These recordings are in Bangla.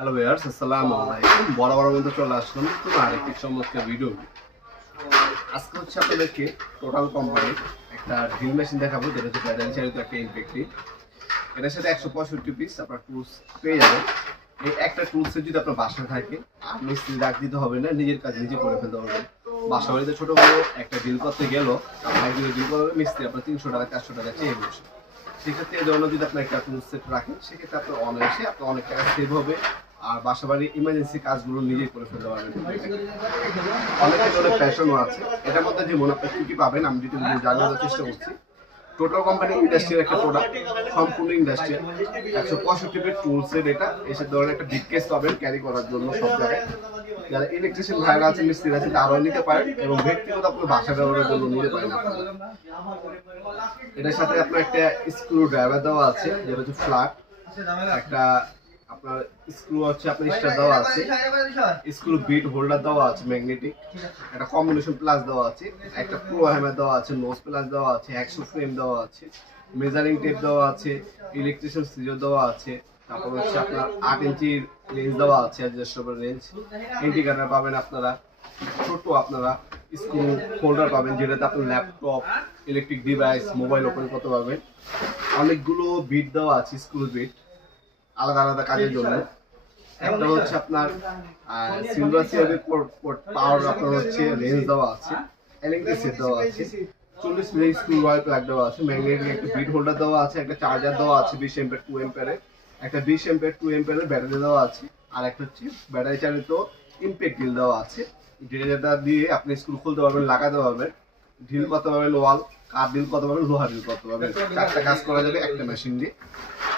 হ্যালো ভিউয়ার্স, আসসালামু আলাইকুম। বরাবরের মতো চলে আসলাম নতুন আরেকটি চমৎকার ভিডিও। আজকে হচ্ছে আপনাদেরকে টোটাল কোম্পানির একটা ড্রিল মেশিন দেখাবো, যেটা হচ্ছে প্যাডেল চালিত একটা ইনফেক্টিভ। এটার সাথে 165 পিস আপনার টুলস পেয়ে যাবেন। এই একটা টুলসের যদি আপনার বাসায় থাকে, আর মিস্ত্রি ডাক দিতে হবে না, নিজের কাজ নিজে করে ফেলতে পারবেন। বাসা বাড়িতে ছোট বড় একটা ডিল করতে গেল, আপনার একদিনে ডিল করবে মিস্ত্রি আপনার 300 টাকা 400 টাকা চেয়ে বসে। সেক্ষেত্রে এই ধরনের যদি আপনি একটা টুল সেট রাখেন, সেক্ষেত্রে আপনার অনায়াসে আপনার অনেক টাকা সেভ হবে, আর বাসা বাড়ির ইমার্জেন্সি কাজগুলো নিজেই করে ফেলতে পারবেন। অনেক ধরনের ফ্যাশনও আছে। এটার মধ্যে যেমন আপনি কি কি পাবেন আমি ডিটেল জানানোর চেষ্টা করছি। টোটাল কোম্পানি ইন্ডাস্ট্রিয়াল একটা প্রোডাক্ট, সম্পূর্ণ ইন্ডাস্ট্রিয়াল। 165 feet tool set. এটা এসে ধরনের একটা বিগ কেস পাবেন ক্যারি করার জন্য সব জায়গায়। যারা ইলেকট্রিশিয়ান ভাইরা আছে, মিস্ত্রি আছে, তারাও নিতে পারেন, এবং ব্যক্তিগত আপনার বাসা ব্যবহারের জন্য নিতে পারেন আপনারা। এটার সাথে আপনার একটা স্ক্রু ড্রাইভার দেওয়া আছে, যেটা হচ্ছে ফ্ল্যাট। একটা আপনার স্ক্রু হচ্ছে আপনার স্টার দেওয়া আছে, স্ক্রু বিট হোল্ডার দেওয়া আছে ম্যাগনেটিক, একটা কম্বিনেশন প্লাস দেওয়া আছে, একটা প্রো হ্যামার দেওয়া আছে, নোজ প্লাস দেওয়া আছে, হ্যাকসো ফ্রেম দেওয়া আছে, মেজারিং টেপ দেওয়া আছে, ইলেকট্রিশিয়ান সিজার দেওয়া আছে। তারপর হচ্ছে আপনার 8 ইঞ্চির রেঞ্জ দেওয়া আছে, অ্যাডজাস্টেবল রেঞ্জ। ইন্ডিকেটর পাবেন আপনারা, ছোট আপনারা স্ক্রু হোল্ডার পাবেন, যেটাতে আপনার laptop, electric device, mobile open করতে পারবেন। অনেকগুলো বিট দেওয়া আছে, স্ক্রু বিট আলাদা আলাদা কাজের জন্য। একটা হচ্ছে আপনার সিলভার সিআরবি পাওয়ার, আপনার হচ্ছে রেঞ্জ দেওয়া আছে, এলইডি সেট দেওয়া আছে, 40 মিলি স্ক্রু ওয়ার প্লাগ দেওয়া আছে, ম্যাগনেটিক একটা বিট হোল্ডার দেওয়া আছে, একটা চার্জার দেওয়া আছে 20 এম্পিয়ার 2 এম্পিয়ারের, একটা 20 এম্পিয়ার 2 এম্পিয়ারের ব্যাটারি দেওয়া আছে, আর একটা হচ্ছে ব্যাটারি চালিত ইমপ্যাক্ট ড্রিল দেওয়া আছে, যেটা দিয়ে আপনি স্ক্রু খুলতে পারবেন, লাগাতে পারবেন, ড্রিল করতে পারবেন ওয়াল, কাঠ ড্রিল করতে পারবেন, লোহা ড্রিল করতে পারবেন। চারটা কাজ করা যাবে একটা মেশিন দিয়ে।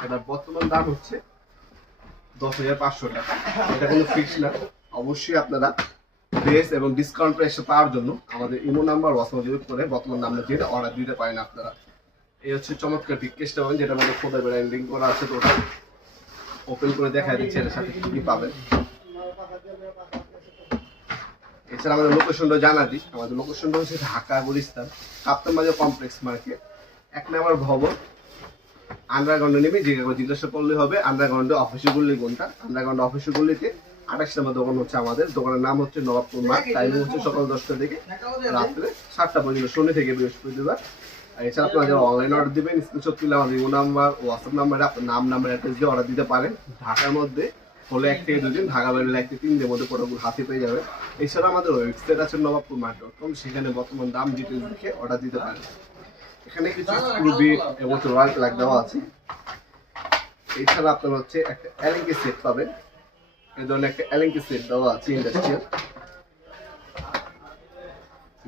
এটার বর্তমান দাম হচ্ছে 10,500 টাকা। এটা কোনো ফিক্স না। অবশ্যই আপনারা বেস্ট এবং ডিসকাউন্ট প্রাইসে পাওয়ার জন্য আমাদের ইমো নাম্বার হোয়াটসঅ্যাপ যোগ করে বর্তমান নাম্বার দিয়ে অর্ডার দিতে পারেন আপনারা। এই হচ্ছে চমৎকার বিগ কেসটা পাবেন, যেটার মধ্যে ফোল্ডার ব্র্যান্ডিং করা আছে। তো ওটা ওপেন করে দেখা দিচ্ছে এটার সাথে কি কি পাবেন। এছাড়া আমাদের লোকেশনটা জানা দিই। আমাদের লোকেশনটা হচ্ছে ঢাকা গুলিস্তান কাপ্তান বাজার কমপ্লেক্স মার্কেট, 1 নম্বর ভবন। আন্ডারগ্রাউন্ডে নেমে জিজ্ঞাসা করলে হবে আন্ডারগ্রাউন্ডে অফিসে গুলি কোনটা। আন্ডারগ্রাউন্ড অফিসে গুলিতে 28 নম্বর দোকান হচ্ছে আমাদের। দোকানের নাম হচ্ছে নবাবপুর মার্ট। টাইমিং হচ্ছে সকাল 10টা থেকে রাত্রে 7টা পর্যন্ত, শনি থেকে বৃহস্পতিবার। এছাড়া আপনারা যারা অনলাইন অর্ডার দিবেন, স্ক্রিনশট তুলে আমাদের ইমো নাম্বার, হোয়াটসঅ্যাপ নাম্বারে আপনার নাম্বার অ্যাড্রেস দিয়ে অর্ডার দিতে পারেন। ঢাকার মধ্যে হলে 1 থেকে 2 দিন, ঢাকা বাইরে 1 থেকে 3 দিনের মধ্যে প্রোডাক্টগুলো হাতে পেয়ে যাবে। এছাড়া আমাদের ওয়েবসাইট আছে নবাবপুর মার্ট.com, সেখানে বর্তমান দাম ডিটেলস দেখে অর্ডার দিতে পারেন। এখানে কিছু স্ক্রু বিট এবং রয়্যাল প্লাগ দেওয়া আছে। এছাড়া আপনার হচ্ছে একটা এলএনকে সেট পাবেন, এই ধরনের একটা এলএনকে সেট দেওয়া আছে ইন্ডাস্ট্রিয়াল।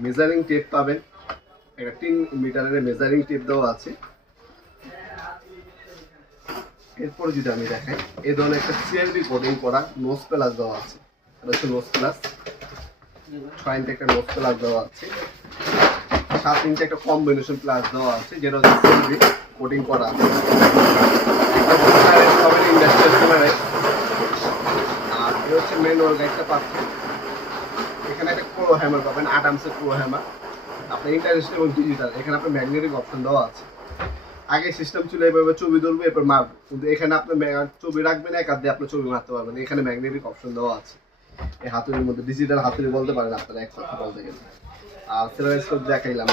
মেজারিং টেপ পাবেন, একটা 3 মিটারের মেজারিং টেপ দেওয়া আছে। এরপরে যদি আমি দেখাই, এই ধরনের একটা সিআরবি কোডিং করা নোজ প্লাস দেওয়া আছে। এটা হচ্ছে নোজ প্লাস, 6 ইঞ্চি একটা নোজ প্লাস দেওয়া আছে, 7 ইঞ্চি একটা কম্বিনেশন প্লাস দেওয়া আছে, যেটা হচ্ছে সিআরবি কোডিং করা আছে। আর এই হচ্ছে ম্যানুয়াল গাইডটা পাচ্ছেন। এখানে একটা প্রো হ্যামার পাবেন, 8 আর্মসের প্রো হ্যামার। আপনার ইন্টারন্যাশনাল এবং ডিজিটাল, এখানে আপনার ম্যাগনেটিক অপশন দেওয়া আছে। আগে সিস্টেম ছিল এভাবে ছবি ধরবে এরপর মারবে, কিন্তু এখানে আপনি ছবি রাখবেন, এক হাত দিয়ে আপনি ছবি মারতে পারবেন। এখানে ম্যাগনেটিক অপশন দেওয়া আছে। এই হাতুড়ির মধ্যে ডিজিটাল হাতুড়ি বলতে পারেন আপনারা, এক কথা বলতে গেলে। আর সেলার স্কোপ দেখাইলাম।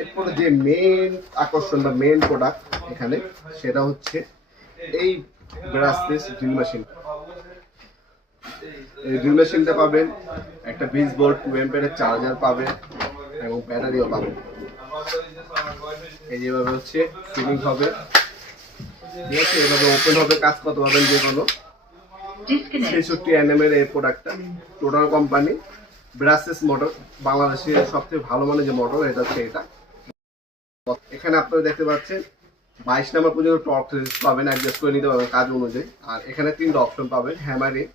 এরপরে যে মেইন আকর্ষণ বা মেইন প্রোডাক্ট এখানে, সেটা হচ্ছে এই ব্রাশলেস ড্রিল মেশিন। এই ড্রিল মেশিনটা পাবেন, একটা 20 ভোল্ট 2 অ্যাম্পিয়ারের চার্জার পাবেন, এবং ব্যাটারিও পাবেন। এই যেভাবে হচ্ছে ফিলিং হবে, ঠিক আছে, এভাবে ওপেন হবে, কাজ করতে পারবেন যে কোনো। 66 nm এর এই প্রোডাক্টটা, টোটাল কোম্পানি ব্রাশলেস মোটর, বাংলাদেশের সবথেকে ভালো মানের যে মোটর এটা হচ্ছে এটা। এখানে আপনারা দেখতে পাচ্ছেন 22 নম্বর পর্যন্ত টর্ক পাবেন, অ্যাডজাস্ট করে নিতে পারবেন কাজ অনুযায়ী। আর এখানে 3টা অপশন পাবেন, হ্যামারিং,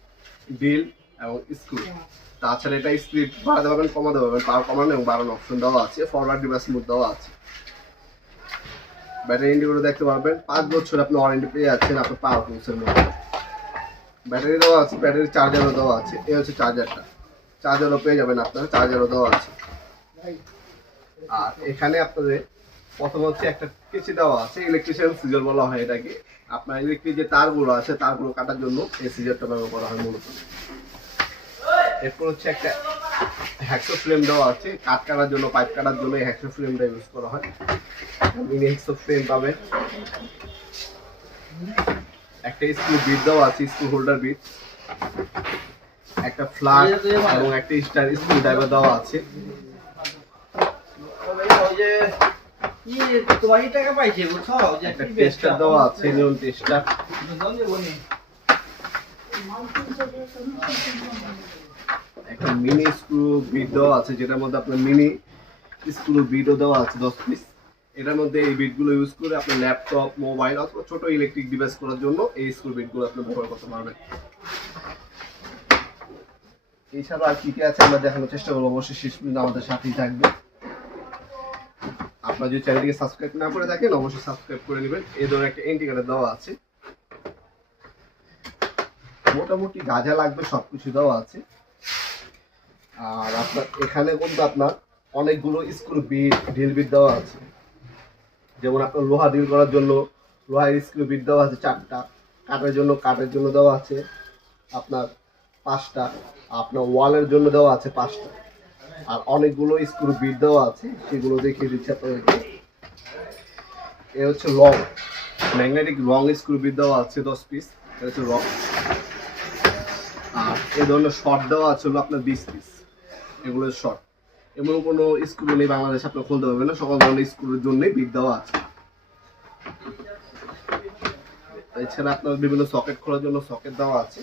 ড্রিল এবং স্ক্রু। তাছাড়া এটা স্পিড বাড়াতে পারবেন, কমাতে পারবেন, পাওয়ার কমানো এবং বাড়ানো অপশন দেওয়া আছে, ফরওয়ার্ড রিভার্স মোড দেওয়া আছে। ব্যাটারি ইন্ডিকেটর দেখতে পারবেন, 5 বছর আপনি ওয়ারেন্টি পেয়ে যাচ্ছেন আপনার পাওয়ার টুলসের মধ্যে। ব্যাটারি দেওয়া আছে, ব্যাটারি চার্জারও দেওয়া আছে। এই হচ্ছে চার্জারটা, চার্জারও পেয়ে যাবেন আপনারা, চার্জারও দেওয়া আছে। আর এখানে আপনাদের প্রথম হচ্ছে একটা কেচি দেওয়া আছে, ইলেকট্রিশিয়ান সিজার বলা হয় এটাকে। আপনার ইলেকট্রিক যে তারগুলো আছে তারগুলো কাটার জন্য এই সিজারটা ব্যবহার করা হয় মূলত। এরপর হচ্ছে একটা হ্যাকসো ফ্রেম দেওয়া আছে, কাট কাটার জন্য, পাইপ কাটার জন্য এই হ্যাকসো ফ্রেমটা ইউজ করা হয়। মিনি হ্যাকসো ফ্রেম পাবেন। একটা স্ক্রু বিট দেওয়া আছে, স্ক্রু হোল্ডার বিট, একটা ফ্লাগ এবং একটা স্টার স্ক্রু ড্রাইভার দেওয়া আছে। একটা টেস্টার দেওয়া আছে, নিয়ন টেস্টার। একটা মিনি স্ক্রু বিট দেওয়া আছে, যেটার মধ্যে আপনার মিনি স্ক্রু বিটও দেওয়া আছে 10 পিস। এটার মধ্যে এই বিটগুলো ইউজ করে আপনার ল্যাপটপ, মোবাইল অথবা ছোট ইলেকট্রিক ডিভাইস করার জন্য এই স্ক্রু বিটগুলো আপনি ব্যবহার করতে পারবেন। এছাড়া আর কি কি আছে আমরা দেখানোর চেষ্টা করবো, অবশ্যই শেষ পর্যন্ত আমাদের সাথেই থাকবে। আপনারা যদি চ্যানেলটিকে সাবস্ক্রাইব না করে থাকেন অবশ্যই সাবস্ক্রাইব করে নেবেন। এই ধরনের একটা ইন্ডিকেটর দেওয়া আছে, মোটামুটি গাজা লাগবে সবকিছু দেওয়া আছে। আর আপনার এখানে কিন্তু আপনার অনেকগুলো স্ক্রু বিট, ড্রিল বিট দেওয়া আছে। যেমন আপনার লোহা ড্রিল করার জন্য লোহার স্ক্রু বিট দেওয়া আছে 4টা, কাঠের জন্য দেওয়া আছে আপনার 5টা, আপনার ওয়ালের জন্য দেওয়া আছে 5টা। আর অনেকগুলো স্ক্রু বিট দেওয়া আছে, সেগুলো দেখিয়ে দিচ্ছি আপনাদেরকে। এ হচ্ছে long magnetic long screw bit দেওয়া আছে 10 পিস, এটা হচ্ছে লং। আর এই ধরনের শর্ট দেওয়া আছে হলো আপনার 20 পিস, এগুলো শর্ট। এমন কোনো স্ক্রু নেই বাংলাদেশে আপনার খুলতে পারবেন না, সকল ধরনের স্ক্রুর জন্যই বিট দেওয়া আছে। এছাড়া আপনার বিভিন্ন সকেট খোলার জন্য সকেট দেওয়া আছে।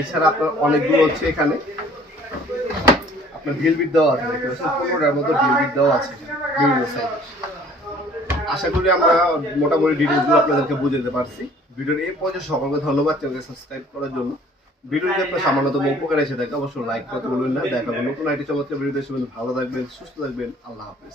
এছাড়া আপনার অনেকগুলো হচ্ছে এখানে আপনার ড্রিল বিট দেওয়া আছে, 15টার মতো ড্রিল বিট দেওয়া আছে বিভিন্ন সাইজ। আশা করি আমরা মোটামুটি ডিটেলসগুলো আপনাদেরকে বুঝে দিতে পারছি। ভিডিওর এই পর্যায়ে সকলকে ধন্যবাদ চ্যানেলকে সাবস্ক্রাইব করার জন্য। ভিডিও যদি আপনার সামান্যতম উপকার এসে থাকে অবশ্যই লাইক করতে ভুলবেন না। দেখা হবে নতুন একটি চমৎকার ভিডিওতে, ভালো থাকবেন, সুস্থ থাকবেন। আল্লাহ হাফেজ।